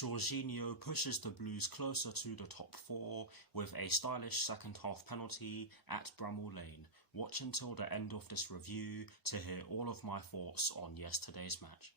Jorginho pushes the Blues closer to the top four with a stylish second half penalty at Bramall Lane. Watch until the end of this review to hear all of my thoughts on yesterday's match.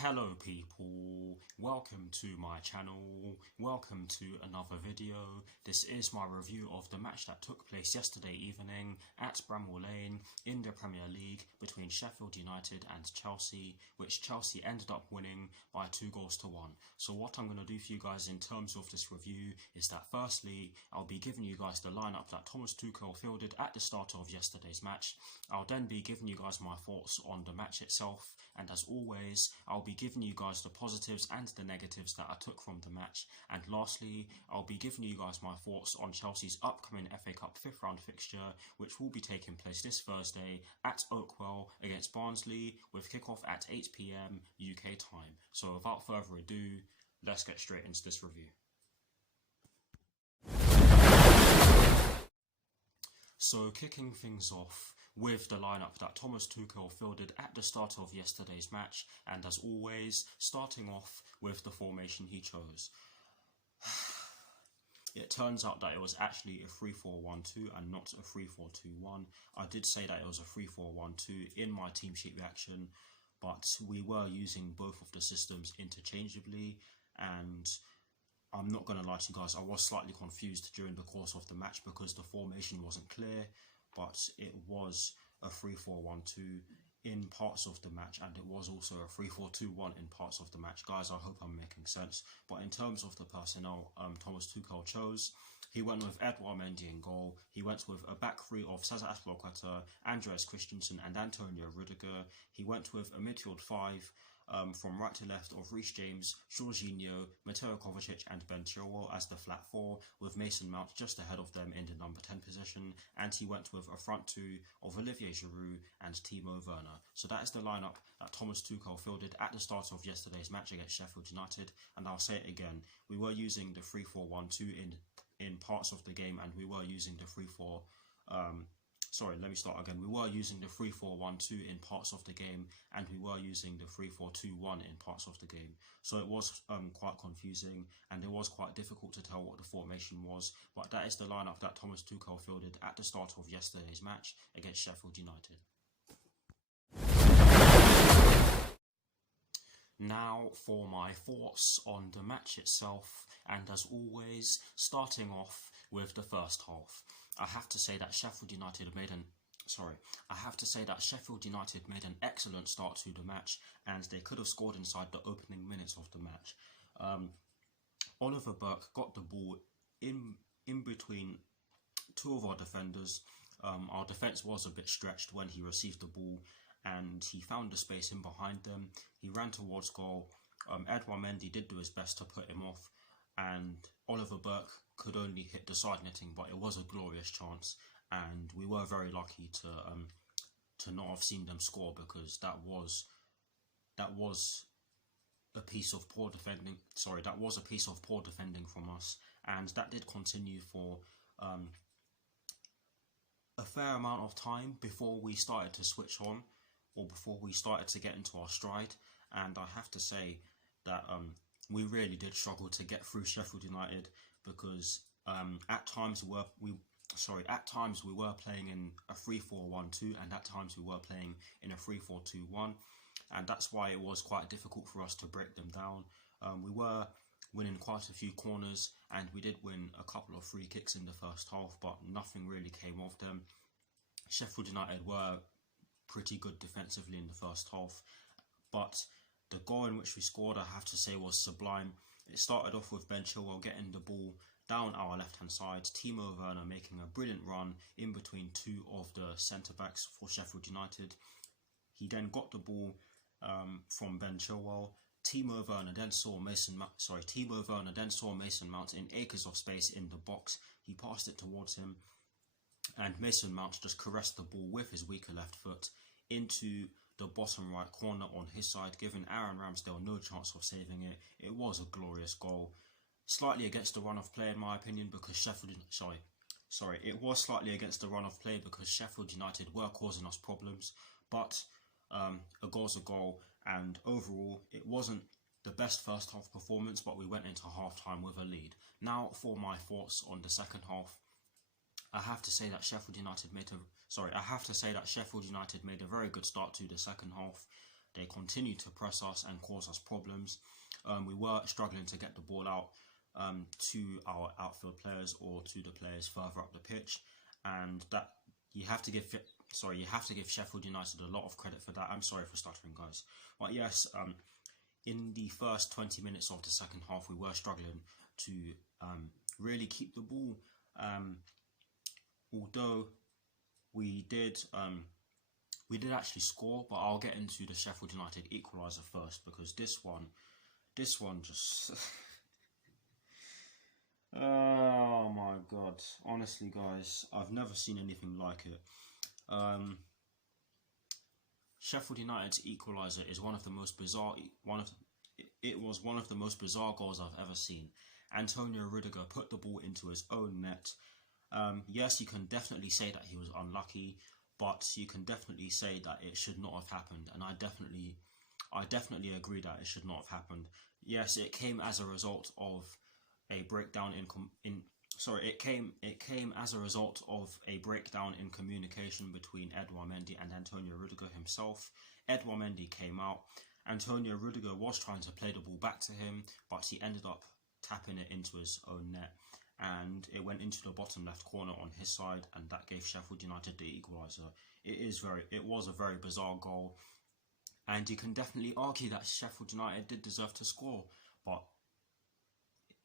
Hello people, welcome to my channel, welcome to another video. This is my review of the match that took place yesterday evening at Bramall Lane in the Premier League between Sheffield United and Chelsea, which Chelsea ended up winning by 2-1. So what I'm going to do for you guys in terms of this review is that firstly, I'll be giving you guys the lineup that Thomas Tuchel fielded at the start of yesterday's match. I'll then be giving you guys my thoughts on the match itself, and as always, I'll be giving you guys the positives and the negatives that I took from the match. And lastly, I'll be giving you guys my thoughts on Chelsea's upcoming FA Cup 5th round fixture, which will be taking place this Thursday at Oakwell against Barnsley, with kickoff at 8 PM UK time. So without further ado, let's get straight into this review. So kicking things off with the lineup that Thomas Tuchel fielded at the start of yesterday's match, and as always, starting off with the formation he chose. It turns out that it was actually a 3-4-1-2 and not a 3-4-2-1. I did say that it was a 3-4-1-2 in my team sheet reaction, but we were using both of the systems interchangeably, and I'm not going to lie to you guys, I was slightly confused during the course of the match because the formation wasn't clear, but it was a 3-4-1-2 in parts of the match, and it was also a 3-4-2-1 in parts of the match. Guys, I hope I'm making sense. But in terms of the personnel Thomas Tuchel chose, he went with Edouard Mendy in goal. He went with a back three of Cesar Azpilicueta, Andreas Christensen and Antonio Rudiger. He went with a midfield five from right to left of Reece James, Jorginho, Mateo Kovacic and Ben Chilwell as the flat four, with Mason Mount just ahead of them in the number 10 position, and he went with a front two of Olivier Giroud and Timo Werner. So that is the lineup that Thomas Tuchel fielded at the start of yesterday's match against Sheffield United, and I'll say it again, we were using the 3-4-1-2 in parts of the game, and we were using the 3-4 We were using the 3-4-1-2 in parts of the game, and we were using the 3-4-2-1 in parts of the game. So it was quite confusing, and it was quite difficult to tell what the formation was. But that is the lineup that Thomas Tuchel fielded at the start of yesterday's match against Sheffield United. Now for my thoughts on the match itself, and as always, starting off with the first half. I have to say that Sheffield United made an excellent start to the match, and they could have scored inside the opening minutes of the match. Oliver Burke got the ball in between two of our defenders. Our defence was a bit stretched when he received the ball, and he found the space in behind them. He ran towards goal. Edouard Mendy did do his best to put him off, and Oliver Burke could only hit the side netting, but it was a glorious chance, and we were very lucky to not have seen them score, because that was a piece of poor defending. That was a piece of poor defending from us, and that did continue for a fair amount of time before we started to switch on, or before we started to get into our stride. And I have to say that we really did struggle to get through Sheffield United, because at times we were playing in a 3-4-1-2, and at times we were playing in a 3-4-2-1, and that's why it was quite difficult for us to break them down. We were winning quite a few corners, and we did win a couple of free kicks in the first half, but nothing really came of them. Sheffield United were pretty good defensively in the first half, but the goal in which we scored, I have to say, was sublime. It started off with Ben Chilwell getting the ball down our left-hand side, Timo Werner making a brilliant run in between two of the centre-backs for Sheffield United. He then got the ball from Ben Chilwell, Timo Werner then saw Mason Mount in acres of space in the box. He passed it towards him, and Mason Mount just caressed the ball with his weaker left foot into the bottom right corner on his side, giving Aaron Ramsdale no chance of saving it. It was a glorious goal. Slightly against the run of play in my opinion, because it was slightly against the run of play because Sheffield United were causing us problems, but a goal's a goal, and overall it wasn't the best first half performance, but we went into half time with a lead. Now for my thoughts on the second half. I have to say that Sheffield United made a very good start to the second half. They continued to press us and cause us problems. We were struggling to get the ball out to our outfield players or to the players further up the pitch, and that you have to give Sheffield United a lot of credit for that. I'm sorry for stuttering, guys, but yes, in the first 20 minutes of the second half, we were struggling to really keep the ball. Although we did actually score, but I'll get into the Sheffield United equaliser first, because this one just oh my god, honestly guys, I've never seen anything like it. Sheffield United's equaliser is one of the most bizarre goals I've ever seen. Antonio Rudiger put the ball into his own net. Yes, you can definitely say that he was unlucky, but you can definitely say that it should not have happened, and I definitely agree that it should not have happened. Yes, it came as a result of a breakdown it came as a result of a breakdown in communication between Edouard Mendy and Antonio Rudiger himself. Edouard Mendy came out. Antonio Rudiger was trying to play the ball back to him, but he ended up tapping it into his own net, and it went into the bottom left corner on his side, and that gave Sheffield United the equaliser. It was a very bizarre goal, and you can definitely argue that Sheffield United did deserve to score, but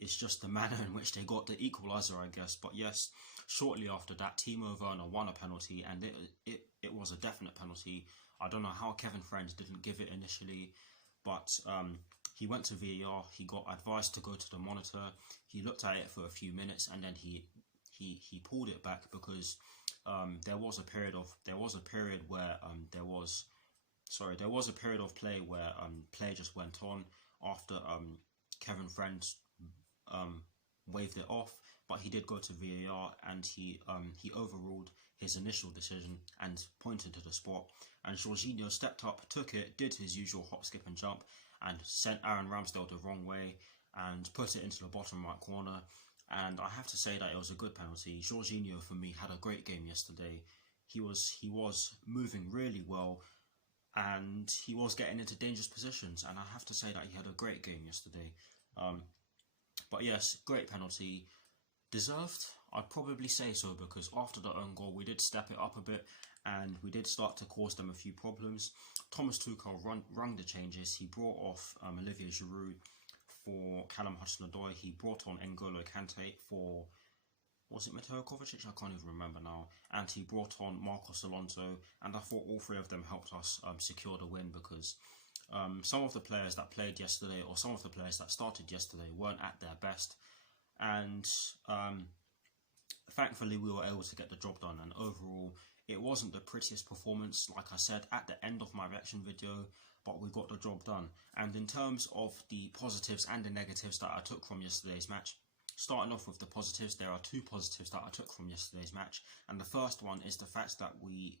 it's just the manner in which they got the equaliser, I guess. But yes, shortly after that, Timo Werner won a penalty, and it was a definite penalty. I don't know how Kevin Friend didn't give it initially, but he went to VAR. He got advised to go to the monitor. He looked at it for a few minutes, and then he pulled it back because there was a period of play where play just went on after Kevin Friend waved it off, but he did go to VAR, and he overruled his initial decision and pointed to the spot, and Jorginho stepped up, took it, did his usual hop, skip and jump, and sent Aaron Ramsdale the wrong way and put it into the bottom right corner. And I have to say that it was a good penalty. Jorginho, for me, had a great game yesterday. He was moving really well, and he was getting into dangerous positions, and I have to say that he had a great game yesterday. But yes, great penalty. Deserved? I'd probably say so, because after the own goal we did step it up a bit, and we did start to cause them a few problems. Thomas Tuchel rung the changes. He brought off Olivier Giroud for Callum Hudson-Odoi. He brought on N'Golo Kante for, was it Mateo Kovacic? I can't even remember now. And he brought on Marcos Alonso, and I thought all three of them helped us secure the win, because some of the players that played yesterday, or some of the players that started yesterday, weren't at their best, and thankfully we were able to get the job done. And overall, it wasn't the prettiest performance, like I said at the end of my reaction video, but we got the job done. And in terms of the positives and the negatives that I took from yesterday's match, starting off with the positives, there are two positives that I took from yesterday's match, and the first one is the fact that we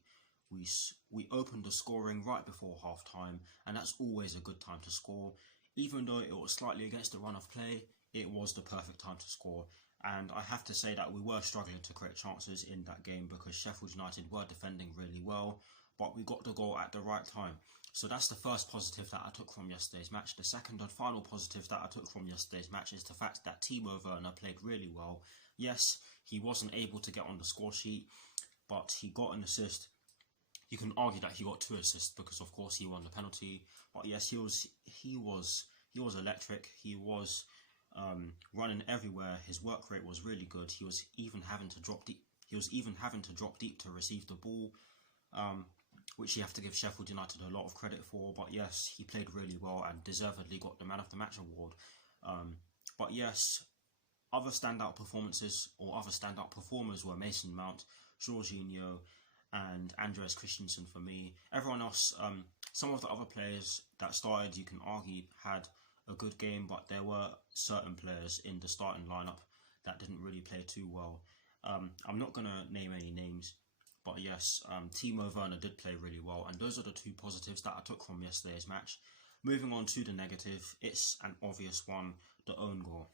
opened the scoring right before half time, and that's always a good time to score. Even though it was slightly against the run of play, it was the perfect time to score. And I have to say that we were struggling to create chances in that game, because Sheffield United were defending really well, but we got the goal at the right time. So that's the first positive that I took from yesterday's match. The second and final positive that I took from yesterday's match is the fact that Timo Werner played really well. Yes, he wasn't able to get on the score sheet, but he got an assist. You can argue that he got 2 assists because, of course, he won the penalty. But yes, he was electric. He was running everywhere. His work rate was really good. He was even having to drop deep. to receive the ball. which you have to give Sheffield United a lot of credit for. But yes, he played really well and deservedly got the Man of the Match award. But yes, other standout performances or other standout performers were Mason Mount, Jorginho, and Andreas Christensen for me. Everyone else, some of the other players that started, you can argue, had a good game, but there were certain players in the starting lineup that didn't really play too well. I'm not going to name any names, but yes, Timo Werner did play really well, and those are the two positives that I took from yesterday's match. Moving on to the negative, it's an obvious one, the own goal.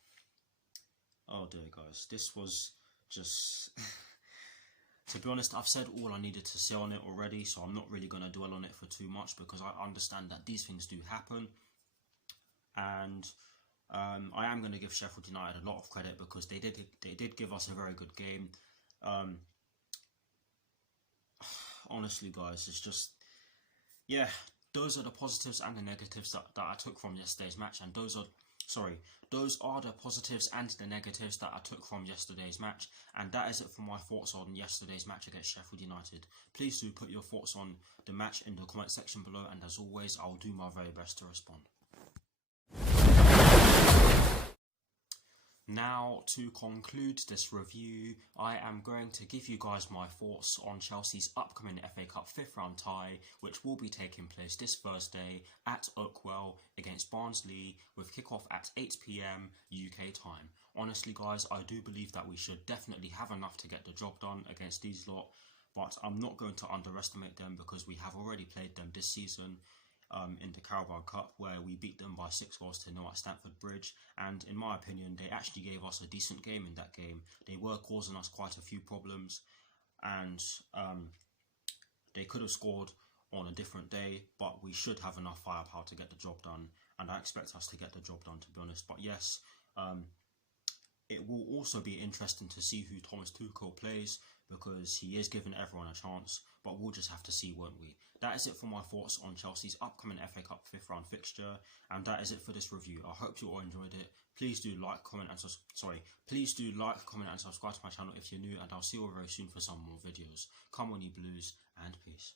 Oh dear guys, this was just... To be honest, I've said all I needed to say on it already, so I'm not really going to dwell on it for too much because I understand that these things do happen. And I am going to give Sheffield United a lot of credit because they did give us a very good game. Honestly guys, it's just, yeah, those are the positives and the negatives that I took from yesterday's match, and those are the positives and the negatives that I took from yesterday's match. And that is it for my thoughts on yesterday's match against Sheffield United. Please do put your thoughts on the match in the comment section below, and as always, I'll do my very best to respond. Now, to conclude this review, I am going to give you guys my thoughts on Chelsea's upcoming FA Cup 5th round tie, which will be taking place this Thursday at Oakwell against Barnsley, with kickoff at 8 PM UK time. Honestly guys, I do believe that we should definitely have enough to get the job done against these lot, but I'm not going to underestimate them because we have already played them this season. In the Carabao Cup, where we beat them by 6-0 at Stamford Bridge, and in my opinion they actually gave us a decent game in that game. They were causing us quite a few problems, and they could have scored on a different day, but we should have enough firepower to get the job done, and I expect us to get the job done, to be honest. But yes, it will also be interesting to see who Thomas Tuchel plays, because he is giving everyone a chance, but we'll just have to see, won't we? That is it for my thoughts on Chelsea's upcoming FA Cup 5th round fixture, and that is it for this review. I hope you all enjoyed it. Please do like, comment and subscribe to my channel if you're new, and I'll see you all very soon for some more videos. Come on you Blues, and peace.